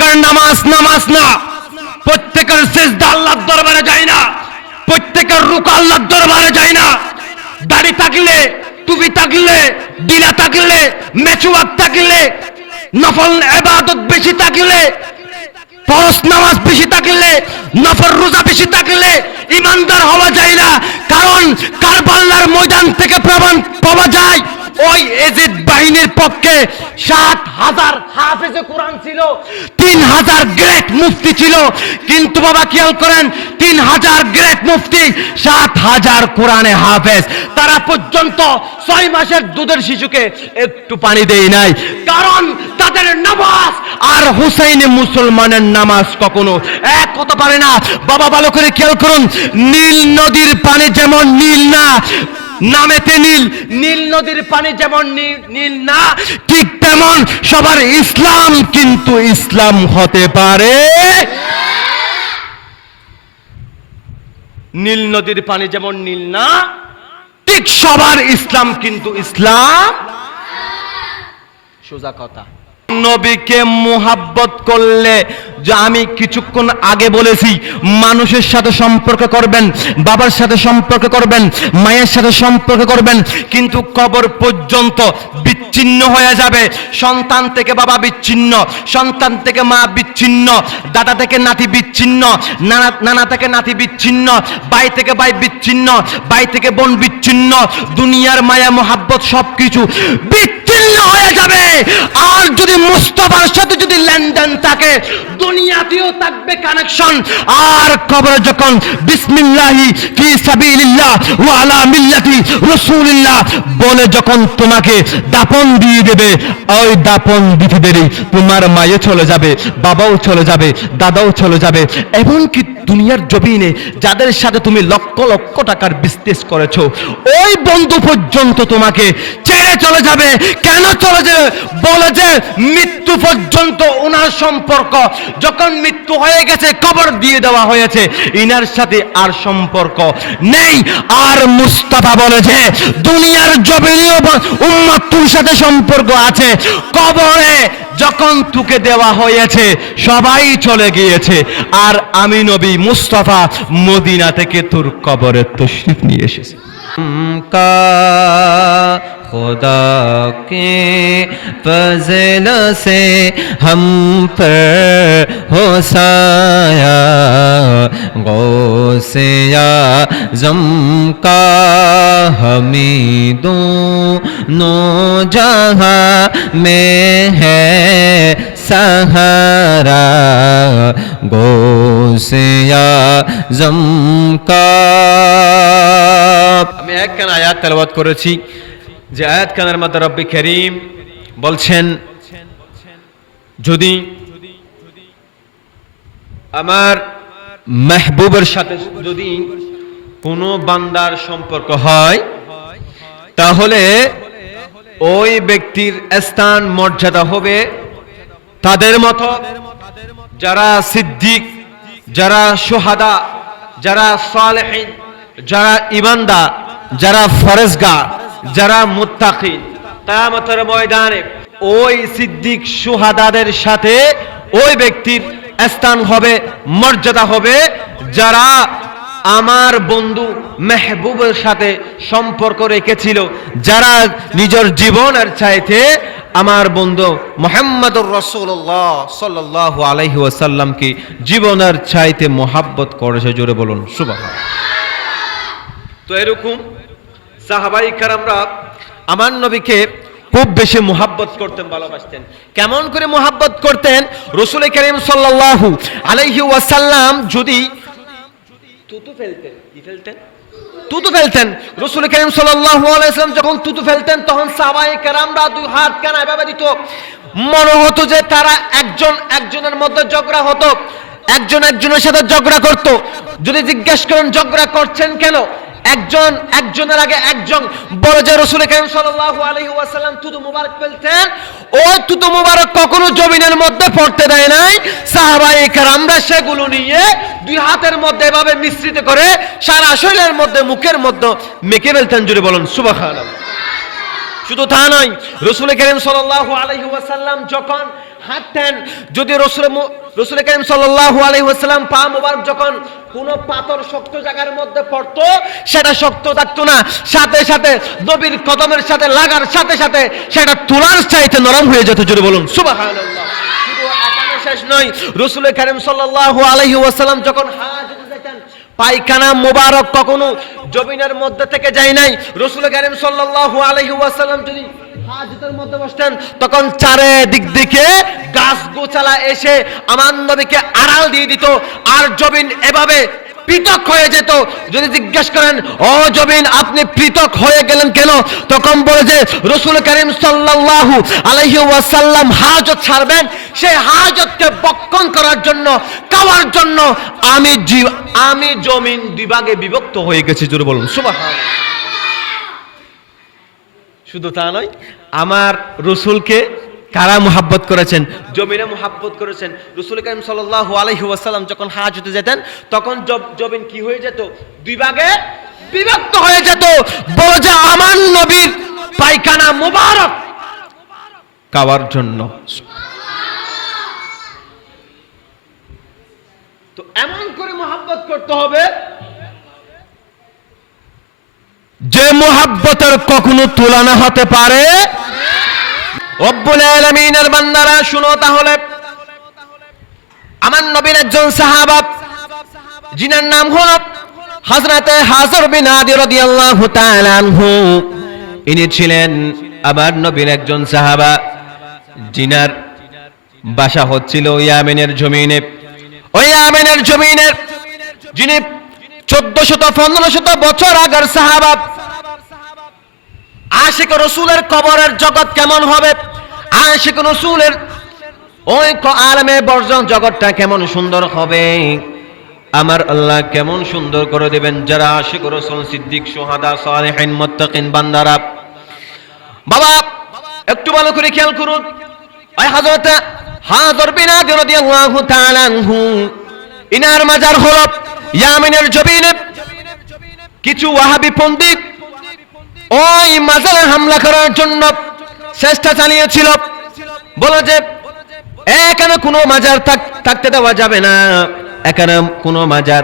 প্রত্যেকের নামাজ নামাজ না, প্রত্যেকের সিজদা আল্লাহর দরবারে যায় না, প্রত্যেকের রুকু আল্লাহর দরবারে যায় না। দাড়ি থাকলে, টুপি থাকলে, ডিলা থাকলে, মেচুয়াক থাকলে, নফল ইবাদত বেশি থাকলে, ফরজ নামাজ বেশি থাকলে, নফল রোজা বেশি থাকলে ইমানদার হওয়া যায় না। কারণ কারবালার ময়দান থেকে প্রমাণ পাওয়া যায় ওই এজিদ বাহিনীর পক্ষে ৭,০০০ হাফেজে কোরআন ছিল, ৩,০০০ গ্রেট মুফতি ছিল। কিন্তু বাবা খেয়াল করেন, ৩,০০০ গ্রেট মুফতি, ৭,০০০ কোরআনে হাফেজ, তারা পর্যন্ত ৬ মাসের দুধের শিশুকে একটু পানি দেয় নাই। কারণ তাদের নামাজ আর হুসাইনি মুসলমানের নামাজ কখনো এক হতে পারে না। বাবা ভালো করে খেয়াল করুন, নীল নদীর পানি যেমন নীল না, নামেতে নীল, নীল নদীর পানি যেমন নীল না, ঠিক তেমন সবার ইসলাম কিন্তু ইসলাম হতে পারে। নীল নদীর পানি যেমন নীল না, ঠিক সবার ইসলাম কিন্তু ইসলাম। সোজা কথা। নবীকে মুহাব্বত করলে, যে আমি কিছুক্ষণ আগে বলেছি, মানুষের সাথে সম্পর্ক করবেন, বাবার সাথে সম্পর্ক করবেন, মায়ের সাথে সম্পর্ক করবেন, কিন্তু কবর পর্যন্ত বিচ্ছিন্ন হয়ে যাবে। সন্তান থেকে বাবা বিচ্ছিন্ন, সন্তান থেকে মা বিচ্ছিন্ন, দাদা থেকে নাতি বিচ্ছিন্ন, নানা থেকে নাতি বিচ্ছিন্ন, ভাই থেকে ভাই বিচ্ছিন্ন, ভাই থেকে বোন বিচ্ছিন্ন, দুনিয়ার মায়া মোহাব্বত সবকিছু বিচ্ছিন্ন হয়ে যাবে। আর যদি মুস্তাফার সাথে যদি লেনদেন থাকে, দুনিয়াতেও থাকবে কানেকশন। আর কবরে যখন বিসমিল্লাহি ফি সাবিলিল্লাহ ওয়া আলা মিল্লাতি রাসূলিল্লাহ বলে যখন তোমাকে দাপন দিয়ে দেবে, ওই দাপন দিতে দেরি তোমার মায়ে চলে যাবে, বাবাও চলে যাবে, দাদাও চলে যাবে, এমনকি দুনিয়ার জমিনে যাদের সাথে তুমি লক্ষ লক্ষ টাকার বিজনেস করেছো, ওই বন্ধু পর্যন্ত তোমাকে ছেড়ে চলে যাবে। কেন চলে যাবে? বলে যে মৃত্যু পর্যন্ত ওনার সম্পর্ক, যখন মৃত্যু হয়ে গেছে, কবর দিয়ে দেওয়া হয়েছে, ইনার সাথে আর সম্পর্ক নেই। আর মুস্তাফা বলে যে দুনিয়ার জমিনেও উম্মতের সাথে সম্পর্ক আছে, কবরে যখন তুকে দেওয়া হয়েছে সবাই চলে গিয়েছে, আর আমি নবী মুস্তাফা মদিনা থেকে তোর কবরের তশরিফ নিয়ে এসেছি। खुदा के फज़ल से हम पर हो साया, गौसे आज़म का हमीदों जहां में है सहारा, गौसे आज़म का। আমি একখানা আয়াত তেলাওয়াত করেছি, যে আয়াত খানের মধ্যে রব্বি করিম বলছেন, যদি আমার মেহবুবের সাথে যদি কোনো বান্দার সম্পর্ক হয়, তাহলে ওই ব্যক্তির স্থান মর্যাদা হবে তাদের মতো যারা সিদ্দিক, যারা শুহাদা, যারা সালেহিন, যারা ইমানদার, যারা ফরজগার, যারা মুত্তাকি। কিয়ামতের ময়দানে ওই সিদ্দিক শুহাদাদের সাথে ওই ব্যক্তির স্থান হবে, মর্যাদা হবে, যারা আমার বন্ধু মেহবুবের সাথে সম্পর্ক রেখেছিল, যারা নিজের জীবনের চাইতে আমার বন্ধু মুহাম্মদুর রাসূলুল্লাহ সাল্লাল্লাহু আলাইহি ওয়াসাল্লামকে জীবনের চাইতে মোহাব্বত করেছে। জোরে বলুন সুবহানাল্লাহ। তো এরকম সাহাবাই কেরামরা আমার নবীকে খুব বেশি মুহাব্বত করতেন, ভালোবাসতেন। কেমন করে মুহাব্বত করতেন? রাসূল করিম সাল্লাল্লাহু আলাইহি ওয়াসাল্লাম যদি তুতু ফেলতেন, কি ফেলতেন? তুতু ফেলতেন। রাসূল করিম সাল্লাল্লাহু আলাইহি ওয়াসাল্লাম যখন তুতু ফেলতেন, তখন সাহাবায়ে কেরামরা দুই হাত কানায় এভাবে দিত। মনে হতো যে তারা একজন একজনের মধ্যে ঝগড়া হতো, একজন একজনের সাথে ঝগড়া করত। যদি জিজ্ঞেস করেন ঝগড়া করছেন কেন, একজন একজনের আগে একজন বলে যে রাসূল করিম সাল্লাল্লাহু আলাইহি ওয়াসাল্লাম তুতু মুবারক ফেলতেন, ওই তুতু মুবারক কখনো জমিনের মধ্যে পড়তে দেয় নাই। সাহাবায়ে কেরামরা সেগুলো নিয়ে দুই হাতের মধ্যে এভাবে মিশ্রিত করে সারা শরীরের মধ্যে, মুখের মধ্যে মেখে ফেলতেন। জুড়ে বলুন সুবহানাল্লাহ। শুধু তা নয়, রাসূল করিম সাল্লাল্লাহু আলাইহি ওয়াসাল্লাম যখন হাঁটতেন, যদি রাসূল করিম সাল্লাল্লাহু আলাইহি ওয়াসাল্লাম পা মোবারক যখন কোনো পাথর শক্ত জায়গার মধ্যে পড়তো, সেটা শক্ত থাকতো না, সাথে সাথে নবীর কদমের সাথে লাগার সাথে সাথে সেটা তুলার চাইতে নরম হয়ে যেত। জোরে বলুন সুবহানাল্লাহ। শুধু এখানে শেষ নয়, রাসূল করিম সাল্লাল্লাহু আলাইহি ওয়াসাল্লাম যখন হাজতে যেতেন, পায়খানা মোবারক কখনো জমিনের মধ্যে থেকে যায় নাই। রাসূল করিম সাল্লাল্লাহু আলাইহি ওয়াসাল্লাম যদি হাজতের মধ্যে বসতেন, তখন চারিদিক দিকে গাছ গোছালা এসে আমার নবীকে আড়াল দিয়ে দিত, আর জমিন এভাবে পৃথক হয়ে যেত। যদি জিজ্ঞেস করেন, ও জমিন আপনি পৃথক হয়ে গেলেন কেন, তখন বলে যে রাসূল করিম সাল্লাল্লাহু আলাইহি ওয়াসাল্লাম হাজত ছাড়বেন, সেই হাজতকে বক্ষণ করার জন্য, খাওয়ার জন্য আমি জমিন দুই ভাগে বিভক্ত হয়ে গেছি। জোরে বলুন সুবহানাল্লাহ। শুধু তা নয়, আমার রাসূলকে কারা মুহাব্বত করেছেন, জমিনে মুহাব্বত করেছেন। রাসূল করিম সাল্লাল্লাহু আলাইহি ওয়াসাল্লাম যখন হাজতে যেতেন, তখন জমিন কি হয়ে যেত, দুই ভাগে বিভক্ত হয়ে যেত। বলে যে আমার নবীর পায়খানা মুবারক খাওয়ার জন্য। তো এমন করে মুহাব্বত করতে হবে যে মুহাব্বতের কখনো তুলনা হতে পারে। রব্বুল আলামিনের বান্দারা শুনো তাহলে, আমার নবীর একজন সাহাবা, যিনার নাম হলো হযরতে হাজর বিন আদি রাদিয়াল্লাহু তাআলা আনহু, ইনি ছিলেন আমার নবীর একজন সাহাবা, যিনার বাসা হচ্ছিল ইয়ামেনের জমিনে। ওই ইয়ামেনের জমিনের যিনি 1400-1500 বছর আগের সাহাবা। আশিক রাসূলের কবরের জগৎ কেমন হবে, আশিক রাসূলের ওই আলমে বর্জন জগৎটা কেমন সুন্দর হবে, আমার আল্লাহ কেমন সুন্দর করে দেবেন যারা আশিক রাসূল, সিদ্দিক, শুহাদা, সালেহিন, মুত্তাকিন বান্দারা। বাবা একটু ভালো করে খেয়াল করুন, ওই হযরত হাজর বিন আদি রাদিয়াল্লাহু তাআলা আনহু, ইনার মাজার হলো ইয়ামেনের জমিনে। কিছু ওয়াহাবি পণ্ডিত ওই মাজারে হামলা করার জন্য চেষ্টা চালিয়েছিল। বলে যে এখানে কোনো মাজার থাকতে দেওয়া যাবে না, এখানে কোনো মাজার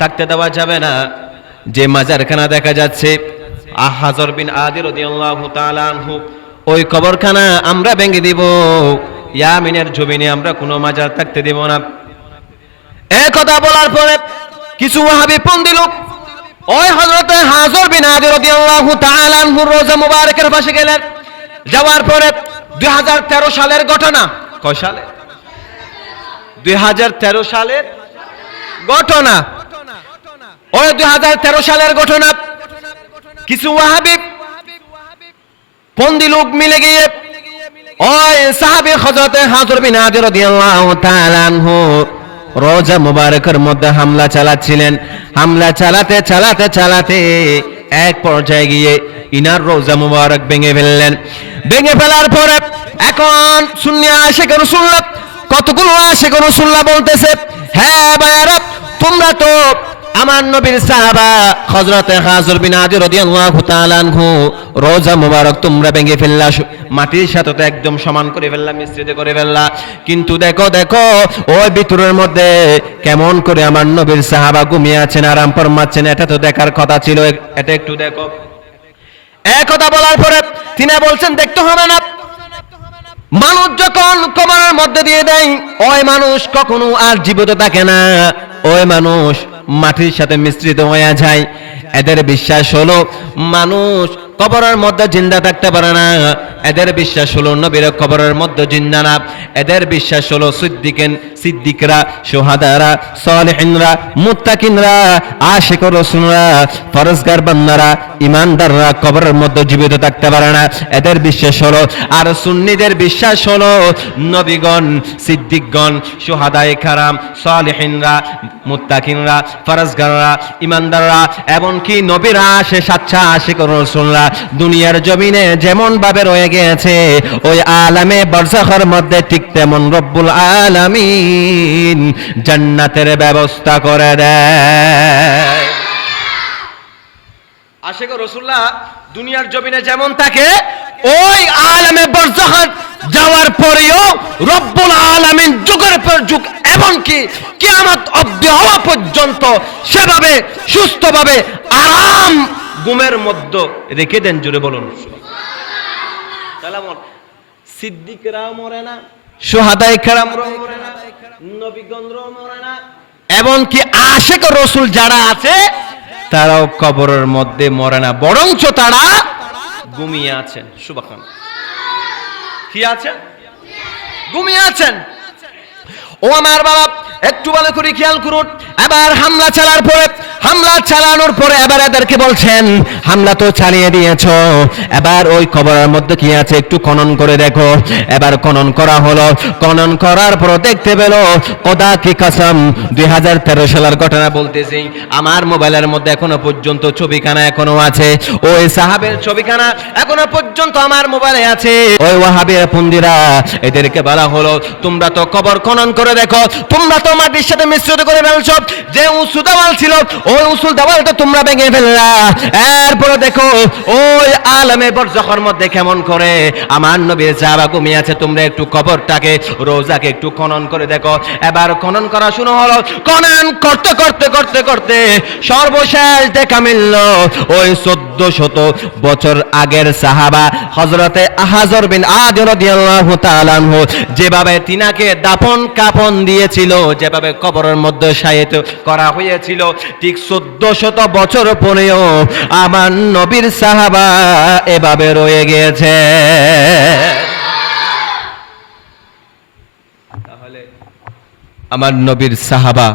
থাকতে দেওয়া যাবে না। যে মাজারখানা দেখা যাচ্ছে হাজর বিন আদি রাদিয়াল্লাহু তাআলা আনহু, ওই কবরখানা আমরা ভেঙে দিব, ইয়ামিনের জমিনে আমরা কোনো মাজার থাকতে দেব না। এই কথা বলার পরে কিছু ওয়াহাবি পণ্ডিত লোক ওই হযরত হাজর বিন আদি রাদিয়াল্লাহু তাআলা আনহুর রওজা মুবারকের পাশে গেলেন। যাওয়ার পরে 2013 সালের ঘটনা, কয় সালে? 2013 সালের ঘটনা। ওই 2013 সালের ঘটনা, কিছু ওয়াহাবি পন্থী লোক মিলে গিয়ে ওই সাহাবী হযরত হাজর বিন আদি রাদিয়াল্লাহু তাআলা আনহু রওজা মুবারকের মধ্যে হামলা চালাচ্ছিলেন। হামলা চালাতে চালাতে চালাতে এক পর্যায়ে গিয়ে ইনার রওজা মুবারক ভেঙে ফেললেন। ভেঙে ফেলার পরে এখন সুন্নি আশিক রাসূলুল্লাহ, কতগুলো আশিক রাসূলুল্লাহ বলতেছে, হ্যাঁ ভাইয়ারা, তোমরা তো আমার নবীর সাহাবা হযরত হাজর বিন আদি রাদিয়াল্লাহু তাআলা আনহু রওজা মুবারক তোমরা ভেঙে ফেললা, মাটির সাথে তো একদম সমান করে ফেললা, মিশ্রিত করে ফেললা। কিন্তু দেখো দেখো ওই ভিতরের মধ্যে কেমন করে আমার নবীর সাহাবা ঘুমিয়ে আছেন, আরাম ফরমাচ্ছেন, এটা তো দেখার কথা ছিল, এটা একটু দেখো। এক কথা বলার পরে তিনি বলছেন দেখতে হবে না। মানুষ যখন কবরের মধ্যে দিয়ে দেয়, ওই মানুষ কখনো আর জীবিত থাকে না, ওই মানুষ মাটির সাথে মিশ্রিত হয়ে যায়। এদের বিশ্বাস হলো মানুষ কবরের মধ্যে জিন্দা থাকতে পারে না। এদের বিশ্বাস হলো নবীর কবরের মধ্যে জিন্দা না। এদের বিশ্বাস হলো সিদ্দিকরা, শুহাদারা, সালেহিনরা, মুত্তাকিনরা, আশিক রাসূলরা, ফরজগার বান্দারা, ঈমানদাররা কবরের মধ্যে জীবিত থাকতে পারে না। এদের বিশ্বাস হলো। আর সুন্নিদের বিশ্বাস হলো নবীগণ, সিদ্দিকগণ, শুহাদায়ে কারাম, সালেহিনরা, মুত্তাকিনরা, ফরজগাররা, ঈমানদাররা, এমনকি নবীরা, সে সাচ্চা আশিক রাসূলরা দুনিয়ার জমিনে যেমন ভাবে রয়ে গেছে, ওই আলামে বারজাখের মধ্যে ঠিক তেমন রব্বুল আলামিন জান্নাতের ব্যবস্থা করে দেয়। আশিক রাসূলুল্লাহ দুনিয়ার জমিনে যেমন থাকে, ওই আলামে বারজাখ যাওয়ার পরেও রব্বুল আলামিন যুগের পর যুগ এমনকি কিয়ামত অবধি হওয়া পর্যন্ত সেভাবে সুস্থভাবে আরাম ঘুমের মধ্যে রেখে দেন। জোরে বলুন সুবহানাল্লাহ। সিদ্দিকরাও মরে না, শুহাদায়ে কেরামরাও মরে না, নবীগণরাও মরে না, এমনকি আশিক রাসূল যারা আছে তারাও কবরের মধ্যে মরে না, বরঞ্চ তারা ঘুমিয়ে আছেন। সুবহানাল্লাহ। কি আছেন? ঘুমিয়ে আছেন। ও আমার বাবা, একটু ভালো করে খেয়াল করুন। এবার হামলা চালানোর পরে এবার এদেরকে বলছেন, হামলা তো চালিয়ে দিয়েছো, এবার ওই কবরের মধ্যে কি আছে একটু খনন করে দেখো। এবার খনন করা হলো। খনন করার পর দেখতে পেল, খোদা কি কসম, 2013 সালের ঘটনা বলতেছি, আমার মোবাইলের মধ্যে এখনো পর্যন্ত ছবিখানা এখনো আছে। ওই সাহাবের ছবিখানা এখনো পর্যন্ত আমার মোবাইলে আছে। ওই ওয়াহাবির পন্ডিরা এদেরকে বলা হলো, তোমরা তো কবর খনন করে দেখো, তোমরা তো মাটির সাথে মিশ্রিত করে ফেলছো, যে উঁচু দেওয়াল ছিল ওই উঁচু দেওয়ালটা তোমরা ভেঙে ফেললা। এরপরে দেখো ওই আলামে বারজাখের মধ্যে কেমন করে আমার নবীর সাহাবা ঘুমিয়ে আছে, তোমরা একটু কবরটাকে রোজাকে একটু খনন করে দেখো। এবার খনন করা শুরু হলো। খনন করতে করতে করতে করতে সর্বশেষ দেখা মিলল ওই 1400 বছর আগের সাহাবা হযরতে আহাজর বিন আদি রাদিয়াল্লাহু তাআলা আনহু যেভাবে তিনাকে দাফন কাফন দিয়েছিল, যেভাবে কবরের মধ্যে শায়িত করা হয়েছিল, ঠিক 1400 বছর পরেও আমার নবীর সাহাবা এভাবে রয়ে গিয়েছে। তাহলে আমার নবীর সাহাবা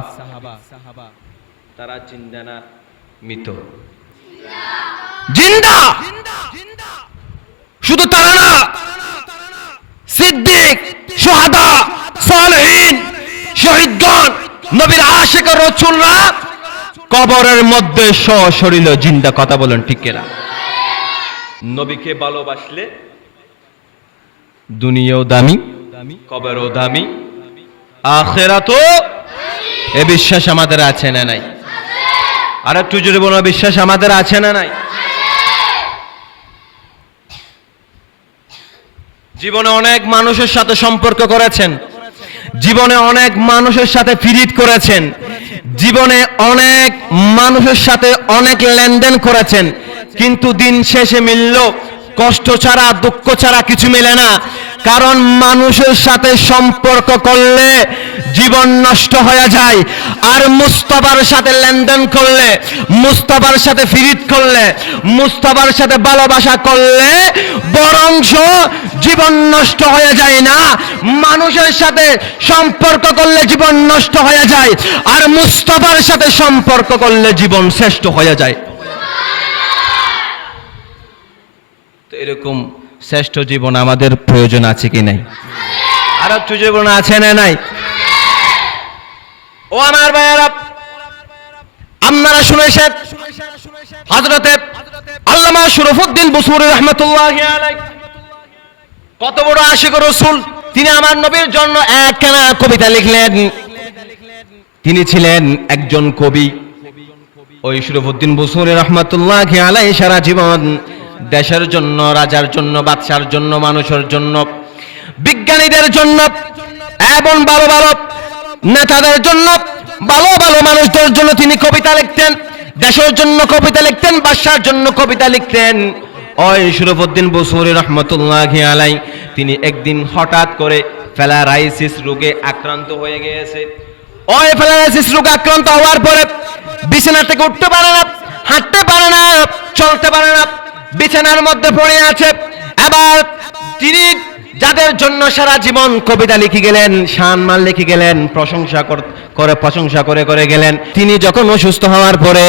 তারা জিন্দা না মৃত? জিন্দা। শুধু তারা না, সিদ্দিক, শুহাদা, সালেহীন, শহীদগণ, নবীর আশিক রাসূলরা কবরের মধ্যে সশরীর জিন্দা। কথা বলেন ঠিক কিনা? নবীকে ভালোবাসলে দুনিয়াও দামি, কবরও দামি, আখিরাতও। এ বিশ্বাস আমাদের আছে না নাই? আর একটু জোরে বলো, বিশ্বাস আমাদের আছে না নাই? জীবনে অনেক মানুষের সাথে সম্পর্ক করেছেন, জীবনে অনেক মানুষের সাথে ফিরিত করেছেন, জীবনে অনেক মানুষের সাথে অনেক লেনদেন করেছেন, কিন্তু দিন শেষে মিলল কষ্ট ছাড়া, দুঃখ ছাড়া কিছু মেলে না। কারণ মানুষের সাথে সম্পর্ক করলে জীবন নষ্ট হয়ে যায়, আর মুস্তাফার সাথে লেনদেন করলে, মুস্তাফার সাথে ফিরিত করলে, মুস্তাফার সাথে ভালোবাসা করলে বরঞ্চ জীবন নষ্ট হয়ে যায় না। মানুষের সাথে সম্পর্ক করলে জীবন নষ্ট হয়ে যায়, আর মুস্তাফার সাথে সম্পর্ক করলে জীবন শ্রেষ্ঠ হয়ে যায়। তো এরকম শ্রেষ্ঠ জীবন আমাদের প্রয়োজন আছে কি নাই? আর একটু জীবন আছে না নাই? ও আমার ভাইয়েরা, আপনারা শুনেছেন হযরতে আল্লামা শরফুদ্দীন বুসরি রাহমাতুল্লাহি আলাইহি কত বড় আশিক রাসূল। তিনি আমার নবীর জন্য একখানা কবিতা লিখলেন। তিনি ছিলেন একজন কবি। ওই শরফুদ্দীন বুসরি রাহমাতুল্লাহি আলাইহি সারা জীবন দেশের জন্য, রাজার জন্য, বাদশার জন্য, মানুষের জন্য, বিজ্ঞানীদের জন্য এবং ভালো ভালো নেতাদের জন্য, ভালো ভালো মানুষদের জন্য তিনি কবিতা লিখতেন। দেশের জন্য কবিতা লিখতেন, বাদশার জন্য কবিতা লিখতেন। ওই শরফুদ্দীন বুসরি রাহমাতুল্লাহি আলাইহি তিনি একদিন হঠাৎ করে প্যারালাইসিস রোগে আক্রান্ত হয়ে গিয়েছে। ওই প্যারালাইসিস রোগে আক্রান্ত হওয়ার পরে বিছানা থেকে উঠতে পারে না, হাঁটতে পারে না, চলতে পারে না, বিছানার মধ্যে পড়ে আছে। এবার তিনি যাদের জন্য সারা জীবন কবিতা লিখে গেলেন, সম্মান লিখে গেলেন, প্রশংসা করে গেলেন, তিনি যখন অসুস্থ হওয়ার পরে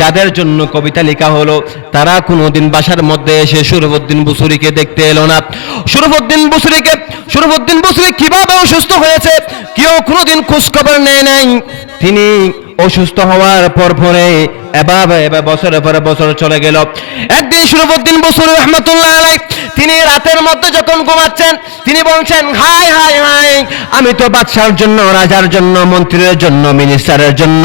যাদের জন্য কবিতা লেখা হলো তারা কোনোদিন বাসার মধ্যে এসে শরফুদ্দীন বুসরিকে দেখতে এলো না। শরফুদ্দীন বুসরি কিভাবে অসুস্থ হয়েছে কেউ কোনোদিন খোঁজ খবর নেয় নাই। তিনি অসুস্থ হওয়ার পরে এভাবে বছরের পরে বছর চলে গেল। একদিন শরফুদ্দীন বুসরি রহমাতুল্লাহ আলাইহি তিনি রাতের মধ্যে যখন ঘুমাচ্ছেন, তিনি বলছেন, হাই হাই হাই, আমি তো বাদশার জন্য, রাজার জন্য, মন্ত্রীর জন্য, মিনিস্টারের জন্য,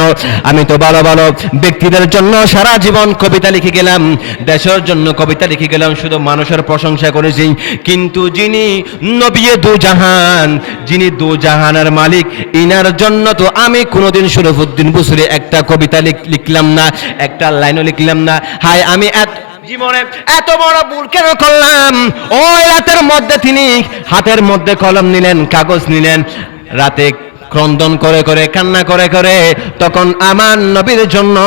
আমি তো ভালো ভালো ব্যক্তিদের জন্য সারা জীবন কবিতা লিখে গেলাম, দেশের জন্য কবিতা লিখে গেলাম, শুধু মানুষের প্রশংসা করেছি, কিন্তু যিনি নবী দু জাহান, যিনি দু জাহানের মালিক, ইনার জন্য তো আমি কোনোদিন শরফুদ্দীন বুসরি একটা কবিতা লিখলাম না, একটা লাইনও লিখলাম না। হাই, আমি জীবনে এত বড় ভুল কেন করলাম? ওই রাতের মধ্যে তিনি হাতের মধ্যে কলম নিলেন, কাগজ নিলেন, রাতে ক্রন্দন করে করে, কান্না করে করে, তখন আমার নবীর জন্য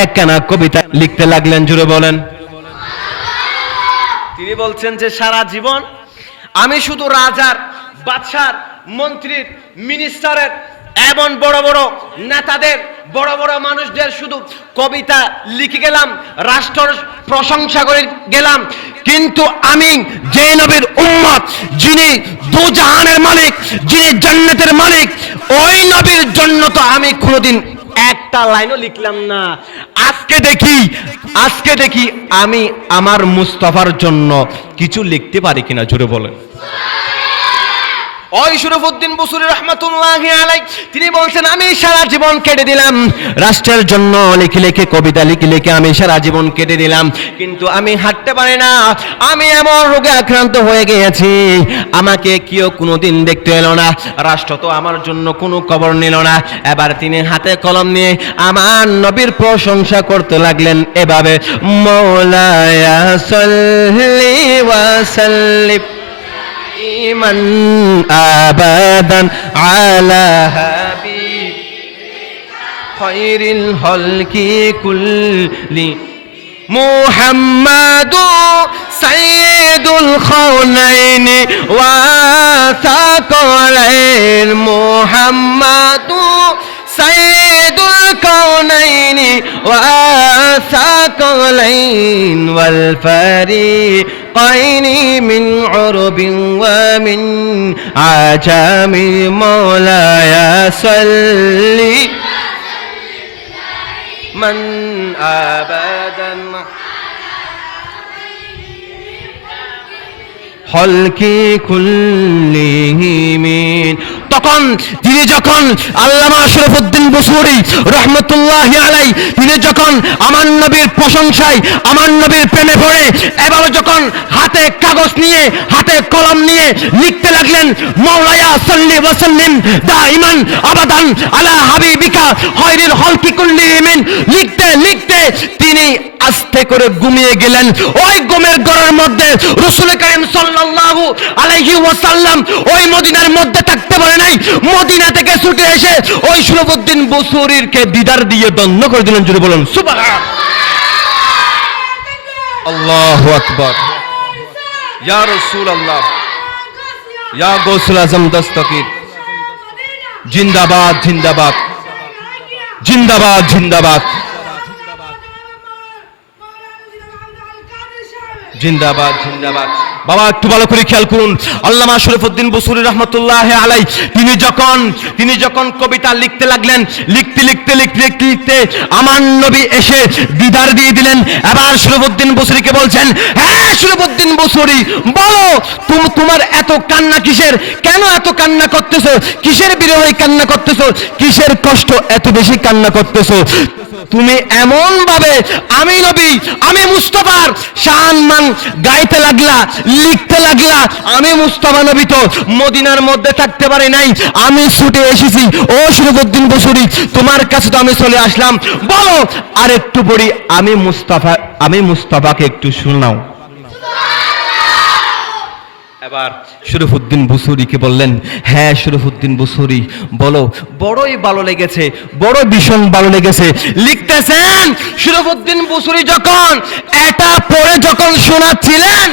একখানা কবিতা লিখতে লাগলেন। জুড়ে বলেন। তিনি বলছেন যে সারা জীবন আমি শুধু রাজার, বাদশার, মন্ত্রীর, মিনিস্টারের, এমন বড় বড় নেতাদের, বড় বড় মানুষদের শুধু কবিতা লিখে গেলাম, রাষ্ট্রের প্রশংসা করে গেলাম, কিন্তু আমি যে নবীর উম্মত, যিনি দু জাহানের মালিক, যিনি জান্নাতের মালিক, ওই নবীর জন্য তো আমি কোনোদিন একটা লাইনও লিখলাম না। আজকে দেখি আমি আমার মুস্তাফার জন্য কিছু লিখতে পারি কিনা। জুড়ে বলেন। ওই শরফুদ্দীন বুসরি রহমাতুল্লাহি আলাইহি তিনি বলছেন, আমি সারা জীবন কেটে দিলাম রাষ্ট্রের জন্য লিখে লিখে, কবিতা লিখে লিখে আমি সারা জীবন কেটে দিলাম, কিন্তু আমি হাঁটতে পারি না, আমি এমন রোগে আক্রান্ত হয়ে গিয়েছি, আমাকে কেউ কোনোদিন দেখতে এলো না, রাষ্ট্র তো আমার জন্য কোনো খবর নিল না। এবার তিনি হাতে কলম নিয়ে আমার নবীর প্রশংসা করতে লাগলেন এভাবে, মাওলায়া সাল্লি ওয়া সাল্লিম من أبدا على حبيبك خير الخلق كل محمد سيد الكونين وثقلين محمد سيد الكونين وثقلين والفريقين من عرب ومن عجم مولاي صلي من أبدا হলকি কুল্লিহিমিন। তখন তিনি যখন আল্লামা শরফুদ্দীন বুসরি রহমতুল্লাহি আলাইহি তিনি যখন আমার নবীর প্রশংসায়, আমার নবীর প্রেমে পড়ে এভাবে যখন হাতে কাগজ নিয়ে, হাতে কলম নিয়ে লিখতে লাগলেন, মাওলায়া সাল্লি ওয়া সাল্লিম দাইমান আবাদান আলা হাবিবিকা খায়রিল খালকি কুল্লিহিমিন। লিখতে লিখতে তিনি আস্তে করে ঘুমিয়ে গেলেন। ওই ঘুমের ঘরের মধ্যে রাসূল কারীম সাল্লাল্লাহু আলাইহি ওয়াসাল্লাম ওই মদিনার মধ্যে থাকতে পারে নাই, মদিনা থেকে ছুটে এসে ওই শরফুদ্দীন বুসরিরকে দিদার দিয়ে দণ্ড করে দিলেন। জোরে বলুন সুবহানাল্লাহ। আল্লাহু আকবার। ইয়া রাসূলুল্লাহ, ইয়া গৌসুল আজম দস্তগীর, জিন্দাবাদ জিন্দাবাদ জিন্দাবাদ জিন্দাবাদ জিন্দাবাদ জিন্দাবাদ। বাবা একটু ভালো করে খেয়াল করুন, আল্লামা শরফুদ্দীন বুসরি রহমতুল্লাহ আলাইহি তিনি যখন কবিতা লিখতে লাগলেন, লিখতে লিখতে লিখতে লিখতে আমার নবী এসে দিদার দিয়ে দিলেন। এবার শরফুদ্দীন বুসরিকে বলছেন, হ্যাঁ শরফুদ্দীন বুসরি, বলো তোমার এত কান্না কিসের? কেন এত কান্না করতেছো? কিসের বিরহে কান্না করতেছো? কিসের কষ্ট এত বেশি কান্না করতেছো? তুমি এমন ভাবে আমি নবী, আমি মুস্তাফার শান মান গাইতে লাগলা, লিখতে লাগলা। আমি মুস্তাফা নবী তো মদিনার মধ্যে থাকতে পারি নাই, আমি ছুটে এসেছি। ও শরফুদ্দীন বুসরি, তোমার কাছে তো আমি চলে আসলাম, বলো আর একটু পড়ি, আমি মুস্তাফাকে একটু শোনাও। এবার শরফুদ্দীন বুসরিকে বললেন, হ্যাঁ শরফুদ্দীন বুসরি বলো, বড়ই ভালো লেগেছে, বড় ভীষণ ভালো লেগেছে। লিখতেছেন শরফুদ্দীন বুসরি যখন এটা পড়ে যখন শোনাচ্ছিলেন,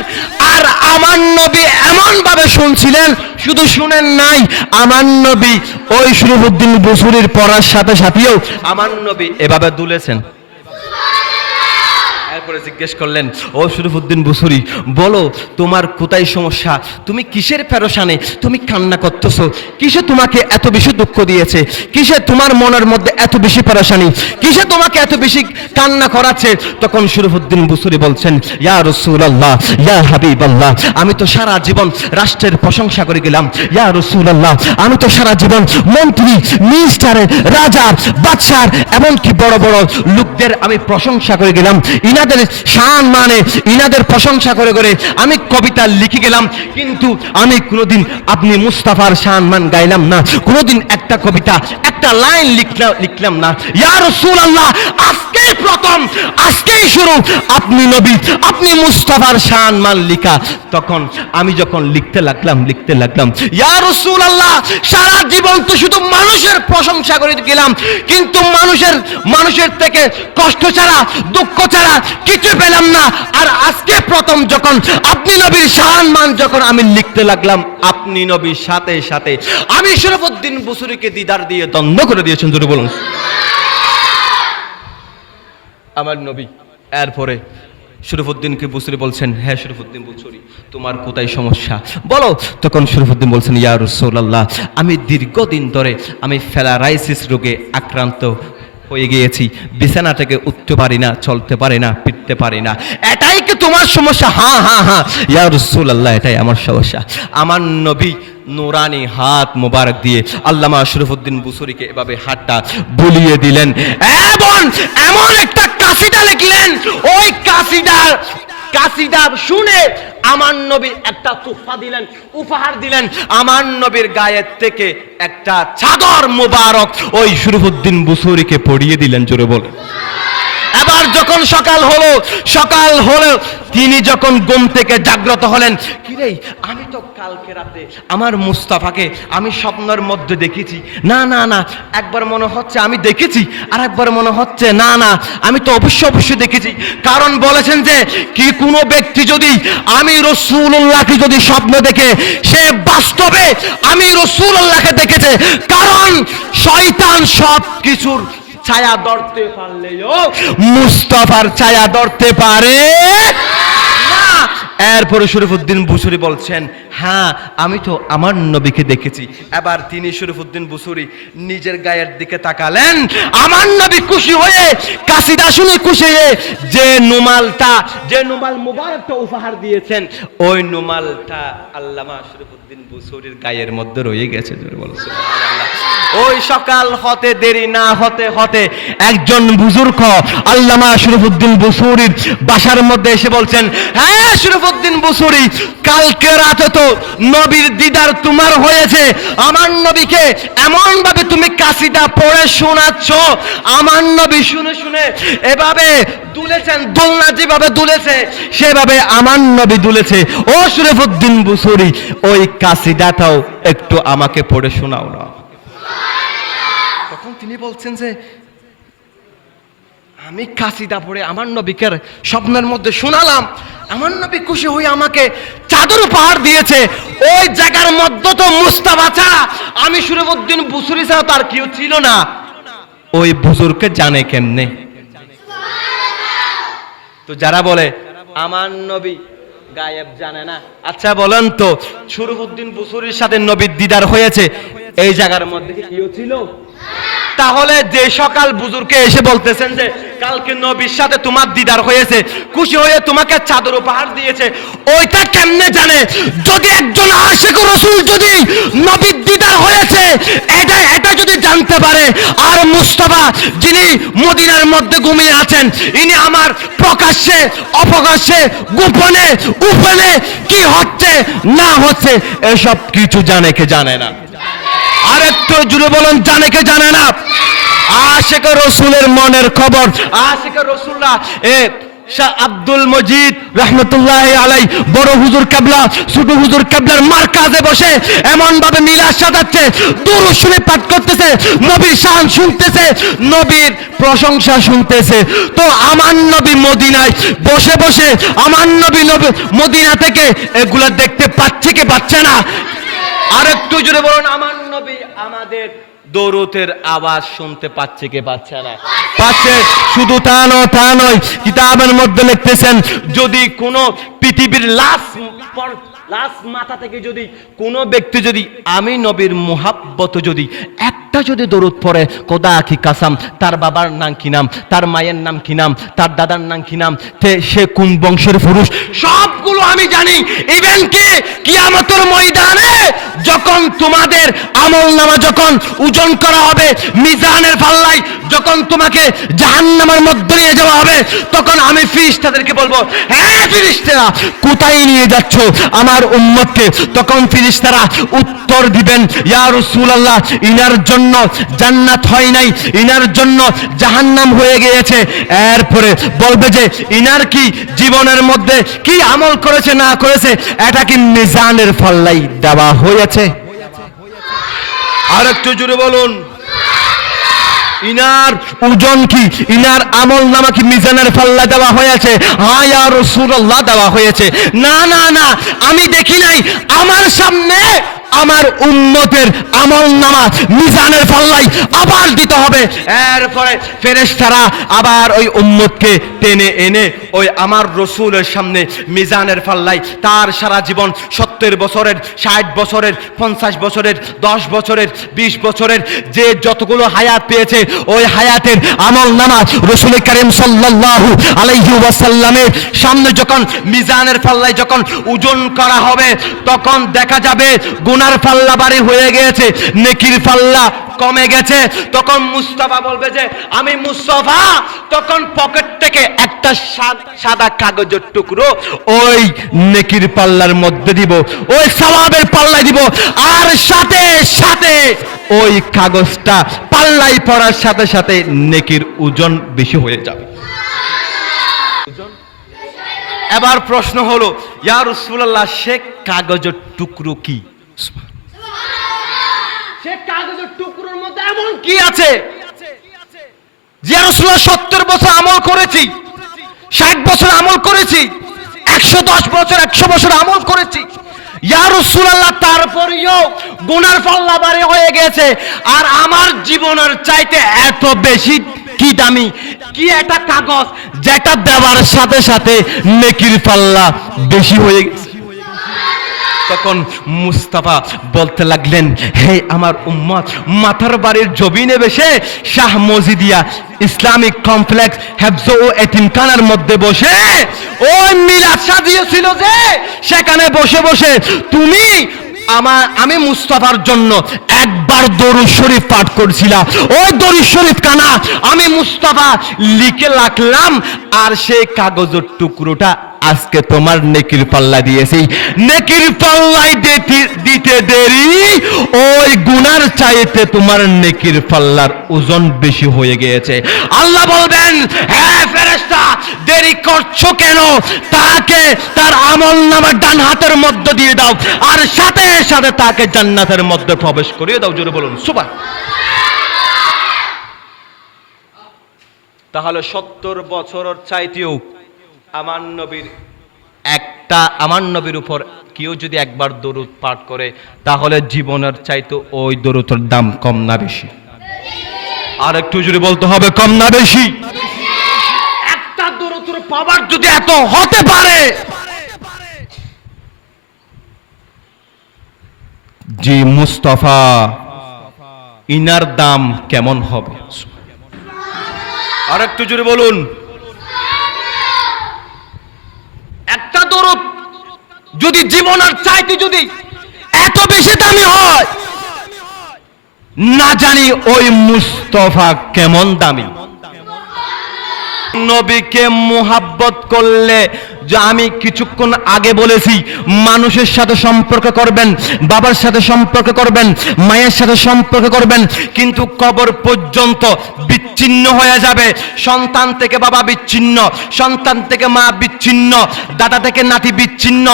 আর আমার নবী এমন ভাবে শুনছিলেন, শুধু শুনেন নাই, আমার নবী ওই শরফুদ্দীন বুসরির পড়ার সাথে সাথেও আমার নবী এভাবে দুলেছেন। করে জিজ্ঞেস করলেন, ও শরীফউদ্দিন বুসরি, বলো তোমার কোথায় সমস্যা? তুমি কিসের পেরেশানি? তুমি কান্না করতেছো? কিসে তোমাকে এত বেশি দুঃখ দিয়েছে? কিসে তোমার মনের মধ্যে এত বেশি পেরেশানি? কিসে তোমাকে এত বেশি কান্না করাচ্ছে? তখন শরীফউদ্দিন বুসরি বলছেন, ইয়া রাসূলুল্লাহ, ইয়া হাবিবাল্লাহ, আমি তো সারা জীবন রাষ্ট্রের প্রশংসা করে গেলাম। ইয়া রাসূলুল্লাহ, আমি তো সারা জীবন মন্ত্রী, মিনিস্টারের, রাজার, বাদশার, এমনকি বড় বড় লোকদের আমি প্রশংসা করে গেলাম। ইনাদের শান মানে ইনাদের প্রশংসা করে করে আমি কবিতা লিখে গেলাম, কিন্তু আমি কোনোদিন আপনি মুস্তাফার শান মান গাইলাম না। কোনোদিন একটা কবিতা, একটা লাইন লিখলাম না। ইয়া রাসূলুল্লাহ, আজকেই প্রথম, আজকেই শুরু আপনি নবী, আপনি মুস্তাফার শান মান লিখা। তখন আমি যখন লিখতে লাগলাম ইয়া রাসূলুল্লাহ, সারা জীবন তো শুধু মানুষের প্রশংসা করে গেলাম, কিন্তু মানুষের থেকে কষ্ট ছাড়া, দুঃখ ছাড়া কিছু পেলাম না। আর আজকে প্রথম যখন আপনি নবীর শান মান যখন আমি লিখতে লাগলাম, আপনি নবীর সাথে সাথে আমি শরীফউদ্দিন বুসরিকে দিদার দিয়ে দ্বন্দ্ব করে দিয়েছেন। জোরে বলুন আমার নবী। এরপরে শরীফউদ্দিনকে বুসরি বলছেন, হ্যাঁ শরীফউদ্দিন বুসরি, তোমার কোথায় সমস্যা বলো? তখন শরীফউদ্দিন বলছেন, ইয়া রাসূলুল্লাহ, আমি দীর্ঘদিন ধরে আমি প্যারালাইসিস রোগে আক্রান্ত হয়ে গিয়েছি। বিছানা থেকে উঠতে পারি না, চলতে পারি না, ফিরতে পারি না। এটাই কি তোমার সমস্যা? হ্যাঁ হ্যাঁ হ্যাঁ ইয়া রাসূলুল্লাহ, এটাই আমার সমস্যা। আমার নবী নুরানি হাত মোবারক দিয়ে আল্লামা শরীফউদ্দিন বুসরিকে এভাবে হাতটা বুলিয়ে দিলেন এবং এমন একটা কাসিদা লিখলেন। ওই কাসিদা শুনে আমার নবী একটা তোহফা দিলেন, উপহার দিলেন। আমার নবীর গায়ের থেকে একটা চাদর মোবারক ওই শরীফউদ্দিন বুসরিকে পরিয়ে দিলেন। জোরে বলে। এবার যখন সকাল হলো তিনি যখন ঘুম থেকে জাগ্রত হলেন, কিরে আমি তো কালকে রাতে আমার মুস্তাফাকে আমি স্বপ্নের মধ্যে দেখেছি। না না না, একবার মনে হচ্ছে আমি দেখেছি, আর একবার মনে হচ্ছে না না আমি তো অবশ্যই দেখেছি। কারণ বলেছেন যে কি কোনো ব্যক্তি যদি আমি রাসূলুল্লাহকে যদি স্বপ্ন দেখে, সে বাস্তবে আমি রাসূলুল্লাহকে দেখেছে। কারণ শয়তান সব কিছুর ছায়া ধরতে পারলেও মুস্তাফার ছায়া ধরতে পারে না। এরপরে শরীফউদ্দিন বুসরি বলছেন, হ্যাঁ আমি তো আমার নবীকে দেখেছি। এবার তিনি শরীফউদ্দিন বুসরি নিজের গায়ের দিকে তাকালেন। আমার নবী খুশি হয়ে, কাসিদা শুনে খুশি হয়ে যে নুমাল মুবারকটা উপহার দিয়েছেন, ওই নুমালটা আল্লামা শরীফউদ্দিন বুসরির গায়ের মধ্যে রয়ে গেছে। ওই সকাল হতে দেরি না হতে একজন বুজুর্গ আল্লামা শরীফউদ্দিন বুসরির বাসার মধ্যে এসে বলছেন, হ্যাঁ শরীফউদ্দিন বুসরি, কালকে রাতে তো নবীর দিদার তোমার হয়েছে। আমার নবীকে এমন ভাবে তুমি কাসিদা পড়ে শোনাচ্ছ, আমার নবী শুনে এভাবে দুলেছেন, দোলনা যেভাবে দুলেছে সেভাবে আমার নবী দুলেছে। ও শরীফউদ্দিন বুসরি, ওই কাসিদাটাও একটু আমাকে পড়ে শোনাও না। তখন তিনি বলছেন যে আমি কাসিদা পড়ে আমার নবীকে স্বপ্নের মধ্যে শোনালাম, আমার নবী খুশি হয়ে আমাকে চাদর উপহার দিয়েছে। ওই জায়গার মধ্যে তো মুস্তাফা ছাড়া, আমি শরীফউদ্দিন বুসরি ছাড়া তার কেউ ছিল না। ওই বুজুর্গকে জানে কেমনে? তো যারা বলে আমার নবী গায়েব জানে না, আচ্ছা বলেন তো শরীফউদ্দিন বুসরির সাথে নবীর দিদার হয়েছে, এই জায়গার মধ্যে কি কেউ ছিল? তাহলে যে সকাল বুজুর্গকে এসে বলতেছেন যে কালকে নবীর সাথে তোমার দিদার হয়েছে, খুশি হয়ে তোমাকে চাদর উপহার দিয়েছে, ওইটা কেমনে জানে? যদি একজন আশিক রাসূল যদি নবীর দিদার হয়েছে এটা যদি জানতে পারে, আর মুস্তাফা যিনি মদিনার মধ্যে ঘুমিয়ে আছেন, ইনি আমার প্রকাশ্যে অপ্রকাশ্যে গোপনে উপনে কি হচ্ছে না হচ্ছে এসব কিছু জানে কে জানে না? আর একটু জুড়ে বলুন, জানে কে জানে না? আশিক রাসূলের মনের খবর। আশিক রাসূলরা শাহ আব্দুল মজিদ রহমতুল্লাহ আলাই বড় হুজুর কেবলা ছোট হুজুর কেবলার মারকাজে বসে এমন ভাবে মিলাদ সাজাচ্ছে, দুরূদ শরীফ পাঠ করতেছে, নবীর শান শুনতেছে, নবীর প্রশংসা শুনতেছে। তো আমার নবী মদিনায় বসে বসে আমার নবী মদিনা থেকে এগুলা দেখতে পাচ্ছে কি পাচ্ছে না? আর একটু জোরে বলুন, আমার নবী আমাদের দরুদের আওয়াজ শুনতে পাচ্ছে কে পাচ্ছে না? পাচ্ছে। শুধু তা নয়, কিতাবের মধ্যে লিখতেছেন যদি কোনো পৃথিবীর লাশ মাথা থেকে যদি কোনো ব্যক্তি যদি আমি নবীর মুহাব্বত যদি একটা যদি দরুদ পড়ে, খোদা কি কাসাম, তার বাবার নাম কি নাম, তার মায়ের নাম কি নাম, তার দাদার নাম কি নাম, সে কোন বংশের পুরুষ, সবগুলো আমি জানি। ইভেন কি কিয়ামতের ময়দানে যখন তোমাদের আমলনামা যখন ওজন করা হবে মিজানের পাল্লায়, যখন তোমাকে জাহান্নামের মধ্যে নিয়ে যাওয়া হবে, তখন আমি ফেরেশতাদেরকে বলবো, হ্যাঁ ফেরেশতারা কোথায় নিয়ে যাচ্ছ আমার উম্মতকে? তখন ফেরেশতারা উত্তর দিবেন, ইয়া রাসূলুল্লাহ, ইনার জন্য জান্নাত হয় নাই, ইনার জন্য জাহান্নাম হয়ে গিয়েছে। এরপরে বলবে যে ইনার কি জীবনের মধ্যে কি আমল করেছে না করেছে, এটা কি মিজানের পাল্লায় দেওয়া হয়েছে? আর একটু জোরে বলুন, ইনার ওজন কি, ইনার আমল নামা কি মিজানের পাল্লা দেওয়া হয়েছে? হ্যাঁ ইয়া রাসূলুল্লাহ, দেওয়া হয়েছে। না না না, আমি দেখি নাই। আমার সামনে আমার উম্মতের আমল নামা মিজানের পাল্লায় আবার দিতে হবে। এরপরে ফেরেশতারা আবার ওই উম্মতকে টেনে এনে ওই আমার রসুলের সামনে মিজানের পাল্লায় তার সারা জীবন 70 বছরের, 60 বছরের, 50 বছরের, 10 বছরের, 20 বছরের যে যতগুলো হায়াত পেয়েছে ওই হায়াতের আমল নামা রাসূল করিম সাল্লাল্লাহু আলাইহি ওয়াসাল্লামের সামনে যখন মিজানের পাল্লায় যখন ওজন করা হবে, তখন দেখা যাবে গুনার পাল্লা ভারী হয়ে গেছে, নেকির পাল্লা কমে গেছে। তখন মুস্তাফা বলবে যে আমি মুস্তাফা, তখন পকেট থেকে একটা সাদা কাগজের টুকরো ওই নেকির পাল্লার মধ্যে দিব, ওই সওয়াবের পাল্লায় দিব, আর সাথে সাথে ওই কাগজটা পাল্লাই পড়ার সাথে সাথে নেকির ওজন বেশি হয়ে যাবে। এবার প্রশ্ন হলো, ইয়া রাসূলুল্লাহ, সে কাগজের টুকরো কি? সে কাগজের টুকরোর মধ্যে এমন কি আছে যে রাসূলুল্লাহ 70 বছর আমল করেছি, 60 বছর আমল করেছি, 110 বছর 100 বছর আমল করেছি, ইয়া রাসূলুল্লাহ, তারপরেও গুনার পাল্লা ভারী হয়ে গেছে, আর আমার জীবনের চাইতে এত বেশি কি দামি কি একটা কাগজ যেটা দেওয়ার সাথে সাথে নেকির পাল্লা বেশি হয়ে গেছে। তখন মুস্তাফা বলতে লাগলেন, হে আমার উম্মত, মাথার বাড়ির জমিনে বসে শাহ মজিদিয়া ইসলামিক কমপ্লেক্স হেফজ ও এতিমখানার মধ্যে বসে ওই মিলাদ সাজিয়েছিল যে, সেখানে বসে বসে তুমি আমি মুস্তাফার জন্য একবার দরুদ শরীফ পাঠ করছিলাম, ওই দরুদ শরীফ কানা আমি মুস্তাফা লিখে রাখলাম, আর সেই কাগজের টুকরোটা আজকে তোমার নেকির পাল্লা দিয়েছি। নেকির পাল্লায় দিতে দেরি, ওই গুনার চাইতে তোমার নেকির পাল্লার ওজন বেশি হয়ে গিয়েছে। আল্লাহ বলবেন, হ্যাঁ ফেরেশতা, দেরি করছো কেন? তাকে তার আমল নামার ডান হাতের মধ্যে দিয়ে দাও, আর সাথে সাথে তাকে জান্নাতের মধ্যে প্রবেশ করিয়ে দাও। জোরে বলুন সুবহান। তাহলে 70 বছরের চাইতেও আমার নবীর উপর কেউ যদি একবার দরুদ পাঠ করে, তাহলে জীবনের চাইতে ওই দরুদের দাম কম না বেশি? আর একটু যদি বলতে হবে, কম না বেশি? একটা দরুদের পাওয়ার যদি এত হতে পারে, জি মুস্তাফা, ইনার দাম কেমন হবে? আর একটু জোরে বলুন। একটা দরুদ যদি জীবনের চাইতে যদি এত বেশি দামি হয়, না জানি ওই মুস্তাফা কেমন দামি। নবীকে মুহাব্বত করলে, যে আমি কিছুক্ষণ আগে বলেছি, মানুষের সাথে সম্পর্ক করবেন, বাবার সাথে সম্পর্ক করবেন, মায়ের সাথে সম্পর্ক করবেন, কিন্তু কবর পর্যন্ত বিচ্ছিন্ন হয়ে যাবে। সন্তান থেকে বাবা বিচ্ছিন্ন, সন্তান থেকে মা বিচ্ছিন্ন, দাদা থেকে নাতি বিচ্ছিন্ন,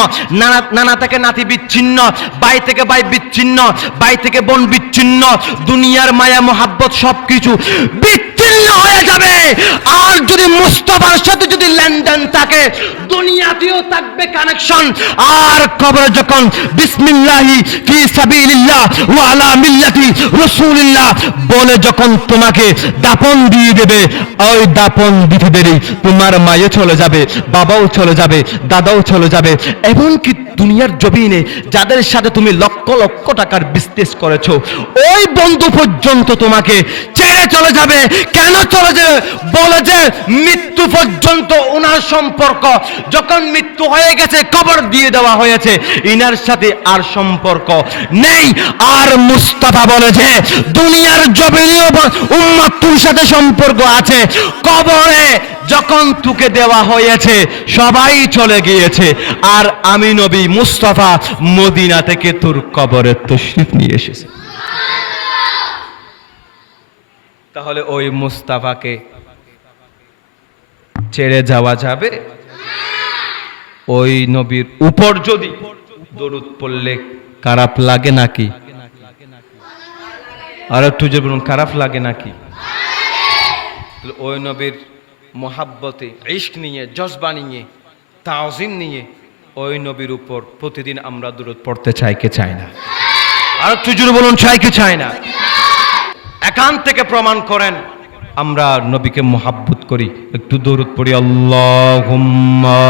নানা থেকে নাতি বিচ্ছিন্ন, ভাই থেকে ভাই বিচ্ছিন্ন, ভাই থেকে বোন বিচ্ছিন্ন, দুনিয়ার মায়া মোহাব্বত সবকিছু বিচ্ছিন্ন হয়ে যাবে। আর যদি মুস্তাফার সাথে যদি লেনদেন থাকে, দুনিয়াতেও থাকবে কানেকশন। আর কবরে যখন বিসমিল্লাহি ফি সাবিলিল্লাহ ওয়া আলা মিল্লাতি রাসূলিল্লাহ বলে যখন তোমাকে দাপন দিয়ে দেবে, ওই দাপন দিতে দেরি তোমার মায়ে চলে যাবে, বাবাও চলে যাবে, দাদাও চলে যাবে, এমনকি দুনিয়ার জমিনে যাদের সাথে তুমি লক্ষ লক্ষ টাকার বিজনেস করেছো, ওই বন্ধু পর্যন্ত তোমাকে ছেড়ে চলে যাবে। কেন চলে যাবে? বলে যে মৃত্যু পর্যন্ত ওনার সম্পর্ক, যখন মৃত্যু হয়ে গেছে, কবর দিয়ে দেওয়া হয়েছে, ইনার সাথে আর সম্পর্ক নেই। আর মুস্তাফা বলে যে দুনিয়ার জমিনেও উম্মতের সাথে সম্পর্ক আছে, কবরে যখন তোকে দেওয়া হয়েছে সবাই চলে গিয়েছে, আর আমি নবী মুস্তাফা মদিনা থেকে তোর কবরে তশরিফ নিয়ে এসেছে। তাহলে ওই মুস্তাফাকে ছেড়ে যাওয়া যাবে? ওই নবীর উপর যদি দরুদ পড়লে খারাপ লাগে নাকি? আর একটু যে বলুন, খারাপ লাগে নাকি? ওই নবীর মোহাব্বতে, ইশক নিয়ে, জজবা নিয়ে, তাজিম নিয়ে ওই নবীর উপর প্রতিদিন আমরা দরুদ পড়তে চাই কি চাই না? আর একটু জোরে বলুন, চাই কি চাই না? একান্ত থেকে প্রমাণ করেন আমরা নবীকে মোহাব্বত করি। একটু দরুদ পড়ি, আল্লাহুম্মা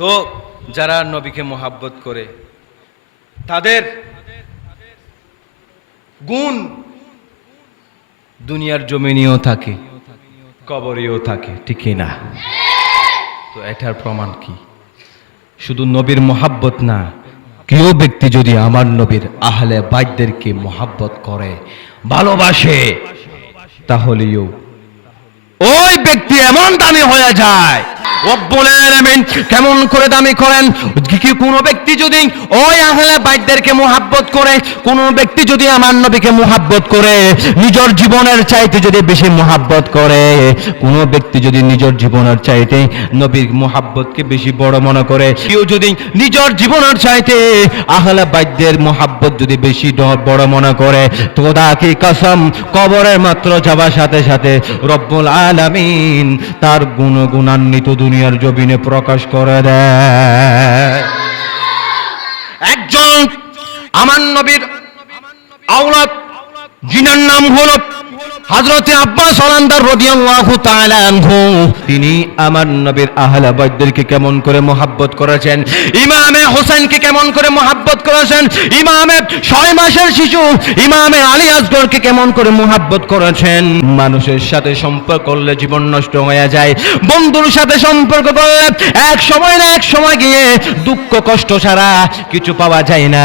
তো যারা নবীকে মোহাব্বত করে তাদের গুণ দুনিয়ার জমিনেও থাকে, কবরেও থাকে, ঠিক না? তো এটার প্রমাণ কি? শুধু নবীর মোহাব্বত না, কেউ ব্যক্তি যদি আমার নবীর আহলে বাইতদেরকে মোহাব্বত করে, ভালোবাসে, তাহলেও ওই ব্যক্তি এমন দামি হয়ে যায়। রব্বুল আলামিন কেমন করে দামি করেন? কোন ব্যক্তি যদি ওই আহলে বাইতদেরকে মোহাব্বত করে, কোন ব্যক্তি যদি আমার নবীকে মোহাব্বত করে, নিজের জীবনের চাইতে যদি বেশি মোহাব্বত করে, কোন ব্যক্তি যদি নিজের জীবনের চাইতে নবীর মোহাব্বতকে বেশি বড় মনে করে, কেউ যদি নিজের জীবনের চাইতে আহলে বাইতদের মোহাব্বত যদি বেশি বড় মনে করে, তো খোদা কি কসম, কবরের মাত্র যাবার সাথে সাথে রব্বুল আলামিন তার গুণান্বিত দুনিয়ার জমিনে প্রকাশ করে দেয়। একজন আমার নবীর আওলাদ, যিনার নাম হলো হযরতে আব্বাস আলান্দার রাদিয়াল্লাহু তাআলা আনহু, তিনি আমার নবীর আহলে বাইতদেরকে কেমন করে মোহাব্বত করেছেন, ইমামে হোসেনকে কেমন করে মোহাব্বত করেছেন, ইমামে 6 মাসের শিশু ইমামে আলী আসগরকে কেমন করে মোহাব্বত করেছেন। মানুষের সাথে সম্পর্ক করলে জীবন নষ্ট হয়ে যায়, বন্ধুর সাথে সম্পর্ক করলে এক সময় না এক সময় গিয়ে দুঃখ কষ্ট ছাড়া কিছু পাওয়া যায় না।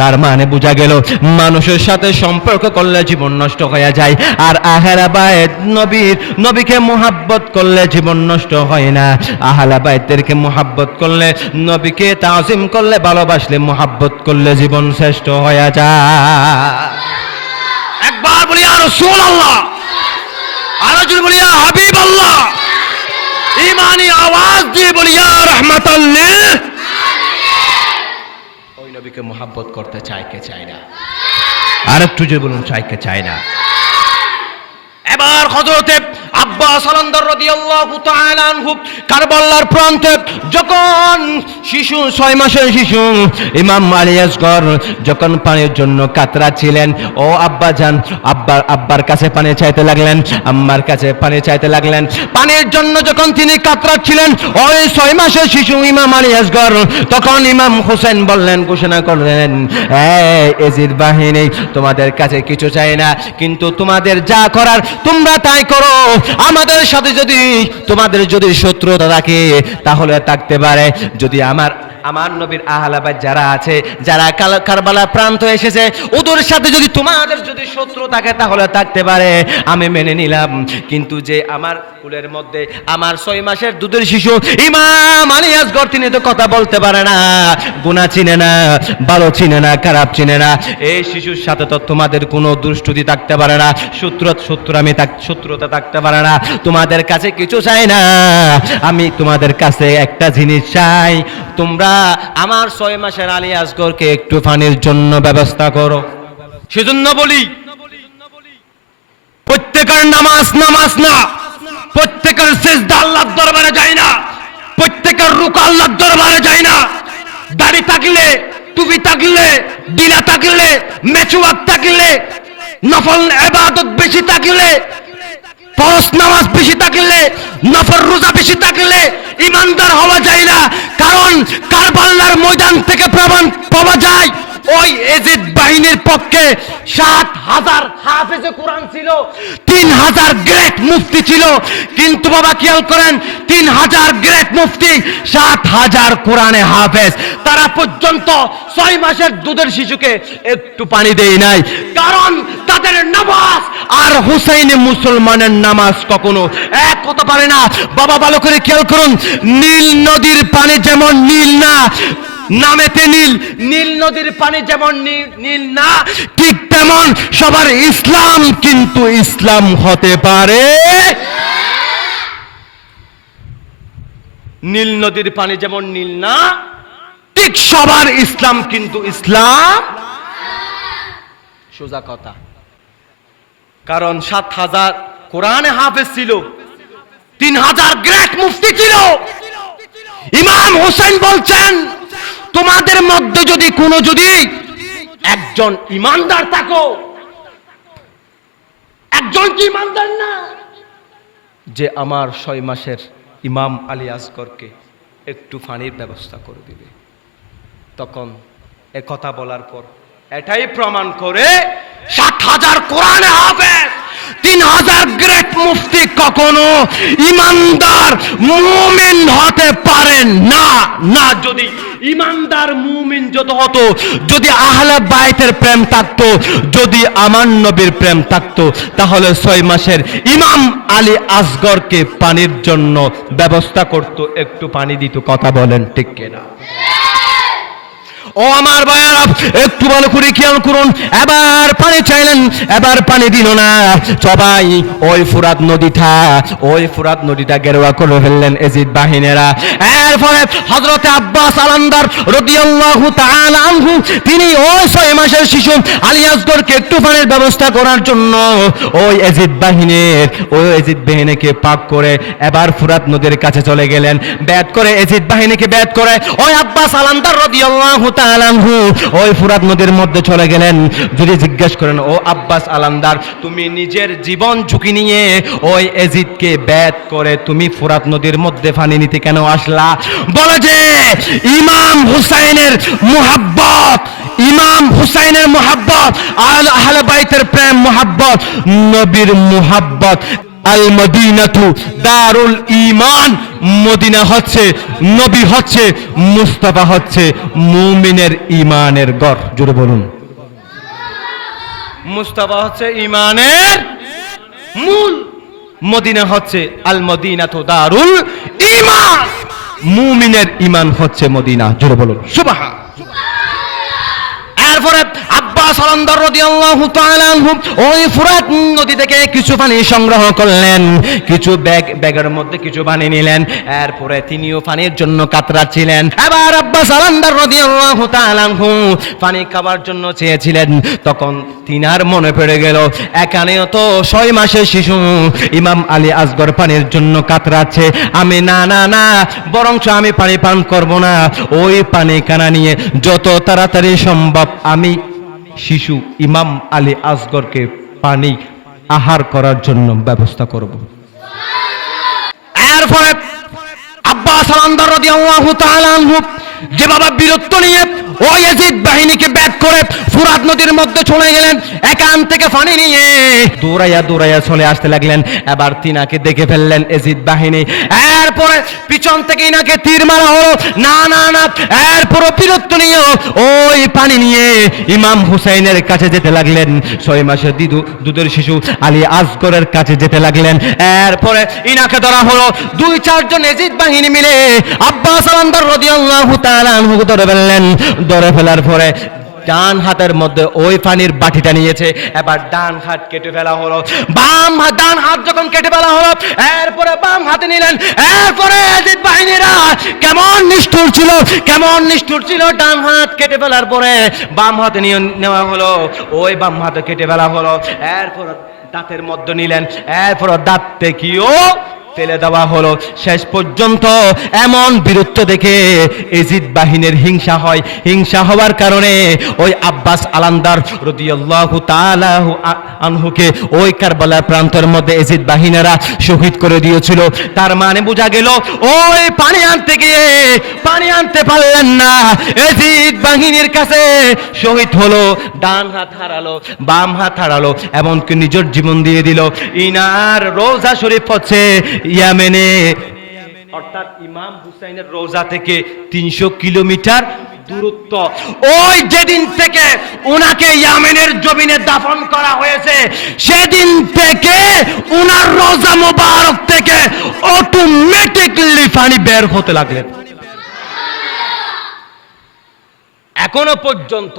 তার মানে বোঝা গেল মানুষের সাথে সম্পর্ক করলে জীবন নষ্ট হয়ে যায়, আর আহলে বাইত নবীকে মোহাব্বত করলে জীবন নষ্ট হয় না। আহলে বাইতদেরকে মোহাব্বত করলে, নবীকে তাজিম করলে, ভালোবাসলে, মোহাব্বত করলে জীবন শ্রেষ্ঠ হয়ে যায়। একবার বলি ইয়া রাসূলুল্লাহ, আর জোরে বলি ইয়া হাবিবাল্লাহ, ঈমানি আওয়াজ দিয়ে বলি ইয়া রাহমাতাল লিল। ওই নবীকে মোহাব্বত করতে চাই কে চাই না? আর একটু জোরে বলুন, চাই কে চাই না? এবার হযরতে আব্বাস আলান্দার রাদিয়াল্লাহু তাআলা আনহু কারবালার প্রান্তে যখন শিশু, 6 মাসের শিশু ইমাম আলী আসগর যখন পানির জন্য কাতরাচ্ছিলেন, ও আব্বা জান, আব্বার কাছে পানি চাইতে লাগলেন, আম্মার কাছে পানি চাইতে লাগলেন। পানির জন্য যখন তিনি কাতরাচ্ছিলেন, ওই 6 মাসের শিশু ইমাম আলী আসগর, তখন ইমাম হোসেন বললেন, ঘোষণা করলেন, এই এজিদ বাহিনী, তোমাদের কাছে কিছু চাই না, কিন্তু তোমাদের যা করার তোমরা তাই করো। আমাদের সাথে যদি তোমাদের যদি শত্রুতা থাকে তাহলে থাকতে পারে, যদি আমার আমার নবীর আহলে বাইত যারা আছে, যারা কারবালা প্রান্ত এসেছে, ওদের সাথে যদি তোমাদের যদি শত্রু থাকে তাহলে থাকতে পারে, আমি মেনে নিলাম। কিন্তু যে আমার কুলের মধ্যে আমার 6 মাসের দুধের শিশু ইমাম আলী আসগর, তিনি তো কথা বলতে পারে না, গুনাহ চিনে না, ভালো চিনে না, খারাপ চিনে না, এই শিশুর সাথে তো তোমাদের কোনো দুষ্টুতি থাকতে পারে না, শত্রুতা থাকতে পারে না। তোমাদের কাছে কিছু চাই না, আমি তোমাদের কাছে একটা জিনিস চাই, তোমরা আমার 6 মাসের আলী আসগরকে একটু পানির জন্য ব্যবস্থা করো। সেজন্য বলি, প্রত্যেকের নামাজ না, প্রত্যেকের সিজদা আল্লাহর দরবারে যায় না, প্রত্যেকের রুকু আল্লাহর দরবারে যায় না। দাড়ি থাকলে, টুপি থাকলে, ডিলা থাকলে, মেচুয়াক থাকলে, নফল ইবাদত বেশি থাকলে, ফরজ নামাজ বেশি থাকলে, নফল রোজা বেশি থাকলে ইমানদার হওয়া যায় না। কারণ কারবালার ময়দান থেকে প্রমাণ পাওয়া যায়, ওই এজিদ বাহিনীর পক্ষে ৭,০০০ হাফেজে কোরআন ছিল, ৩,০০০ গ্রেট মুফতি ছিল। কিন্তু বাবা খেয়াল করেন, ৩,০০০ গ্রেট মুফতি, ৭,০০০ কোরআনে হাফেজ, তারা পর্যন্ত 6 মাসের দুধের শিশুকে একটু পানি দেয় নাই। কারণ তাদের নামাজ আর হুসাইনি মুসলমানের নামাজ কখনো এক হতে পারে না। বাবা ভালো করে খেয়াল করুন, নীল নদীর পানি যেমন নীল না, নামেতে নীল, নীল নদীর পানি যেমন নীল না, ঠিক তেমন সবার ইসলাম কিন্তু ইসলাম হতে পারে। নীল নদীর পানি যেমন নীল না, ঠিক সবার ইসলাম কিন্তু ইসলাম। সোজা কথা। কারণ ৭,০০০ কোরআনে হাফেজ ছিল, ৩,০০০ গ্রেট মুফতি ছিল। ইমাম হোসেন বলছেন, তোমাদের মধ্যে যদি একজন ইমানদার থাকো, একজন কি ইমানদার না, যে আমার 6 মাসের ইমাম আলী আসগরকে একটু পানির ব্যবস্থা করে দিবে। তখন এ কথা বলার পর এটাই প্রমাণ করে ৭,০০০ কোরআনে হাফেজ, ৩,০০০ গ্রেট মুফতি কখনো ইমানদার মুমিন হতে পারেন না। না, যদি ইমানদার মুমিন যত হতো, যদি আহলে বাইতের প্রেম থাকতো, যদি আমার নবীর প্রেম থাকতো, তাহলে 6 মাসের ইমাম আলী আসগরকে পানির জন্য ব্যবস্থা করত, একটু পানি দিত। কথা বলেন ঠিক কিনা? ও আমার ভাইয়ারা, একটু ভালো করে খেয়াল করুন। এবার পানি চাইলেন, এবার পানি দিল না। সবাই ওই ফুরাত নদীটা গেরুয়া করে ফেললেন এজিদ বাহিনীরা। এরপরে হযরতে আব্বাস আলান্দার রাদিয়াল্লাহু তাআলা আনহু, তিনি ওই 6 মাসের শিশু আলী আসগরকে একটু পানির ব্যবস্থা করার জন্য ওই এজিদ বাহিনীকে পাক করে এবার ফুরাত নদীর কাছে চলে গেলেন। ব্যাট করে এজিদ বাহিনীকে ব্যাট করে ওই আব্বাস আলান্দার রাদিয়াল্লাহু তাআলা আনহু ওই ফুরাত নদীর মধ্যে চলে গেলেন। যদি জিজ্ঞেস করেন, ও আব্বাস আলান্দার, তুমি নিজের জীবন ঝুঁকি নিয়ে ওই এজিদকে ব্যাট করে তুমি ফুরাত নদীর মধ্যে পানি নিতে কেন আসলা? বলে যে ইমাম হুসাইনের মুহাব্বত, আহলে বাইতের প্রেম, মুহাব্বত, নবীর মুহাব্বত। আল মদিনাতু দারুল ঈমান, মদিনা হচ্ছে, নবী হচ্ছে, মুস্তাফা হচ্ছে মুমিনের ঈমানের ঘর। জোরে বলুন, মুস্তাফা হচ্ছে ঈমানের মূল, মদিনা হচ্ছে আল মদিনাতু দারুল ঈমান, মুমিনের ঈমান হচ্ছে মদিনা। জোরে বলুন সুবহান। এরপরে আব্বাস আলান্দার রাদিয়াল্লাহু তাআলা আনহু ওই ফুরাত নদী থেকে কিছু পানি সংগ্রহ করলেন, কিছু ব্যাগের মধ্যে কিছু পানি নিলেন। এরপরে তিনিও পানির জন্য কাতরাচ্ছিলেন। এবার আব্বাস আলান্দার রাদিয়াল্লাহু তাআলা আনহু পানি খাবার জন্য চেয়েছিলেন। তখন তিনার মনে পড়ে গেল, এখানেও তো 6 মাসের শিশু ইমাম আলী আসগর পানির জন্য কাতরাচ্ছে। আমি না বরঞ্চ আমি পানি পান করব না, ওই পানি কানা নিয়ে যত তাড়াতাড়ি সম্ভব আমি শিশু ইমাম আলী আসগরকে পানি আহার করার জন্য ব্যবস্থা করব। এরপরে আব্বাস আলান্দার রাদিয়াল্লাহু তাআলা আনহু যেভাবে বীরত্ব নিয়ে ওই ইয়াজিদ বাহিনীকে ব্যাক করে ফুরাত নদীর মধ্যে চলে গেলেন, একান থেকে পানি নিয়ে দৌড়াইয়া দৌড়াইয়া চলে আসতে লাগলেন। এবার তিনাকে দেখে ফেললেন ইয়াজিদ বাহিনী, এরপরে পিছন থেকে ইনাকে তীর মারা হলো। না না না, এরপরে বীরত্ব নিয়ে ওই পানি নিয়ে ইমাম হুসাইনের কাছে যেতে লাগলেন। 6 মাসের দুধের শিশু আলী আসগরের কাছে যেতে লাগলেন। এরপরে ইনাকে ধরা হলো। 2-4 জন ইয়াজিদ বাহিনী মিলে আব্বাস আলান্দার রাদিয়াল্লাহু তাআলা আনহু ধরে ফেললেন। ধরে ফেলার পরে ডান হাতের মধ্যে ওই পানির বাটিটা নিয়েছে, এবার ডান হাত কেটে ফেলা হলো। ডান হাত যখন কেটে ফেলা হলো, এরপরে বাম হাতে নিলেন। এরপরে ইয়াজিদ বাহিনীরা কেমন নিষ্ঠুর ছিল, ডান হাত কেটে ফেলার পরে বাম হাতে নিয়ে নেওয়া হলো, ওই বাম হাতে কেটে ফেলা হলো। এরপর দাঁতের মধ্যে নিলেন, এরপর দাঁত থেকেও ফেলে দেওয়া হলো। শেষ পর্যন্ত এমন বীরত্ব দেখে ইয়াজিদ বাহিনীর হিংসা হয়। হিংসা হওয়ার কারণে ওই আব্বাস আলান্দার রাদিয়াল্লাহু তাআলা আনহুকে ওই কারবালার প্রান্তের মধ্যে ইয়াজিদ বাহিনীরা শহীদ করে দিয়েছিল। তার মানে বোঝা গেল ওই পানি আনতে গিয়ে পানি আনতে পারলেন না, ইয়াজিদ বাহিনীর কাছে শহীদ হলো। ডান হাত হারালো, বাম হাত হারালো, এমনকি নিজের জীবন দিয়ে দিল। ইনার রওজা শরীফ হচ্ছে ইয়ামেনে, অর্থাৎ ইমাম হুসাইনের রওজা থেকে 300 কিলোমিটার দূরত্ব। ওই যেদিন থেকে উনাকে ইয়ামেনের জমিনে দাফন করা হয়েছে, সেদিন থেকে উনার রওজা মোবারক থেকে অটোমেটিকলি পানি বের হতে লাগলেন। এখনো পর্যন্ত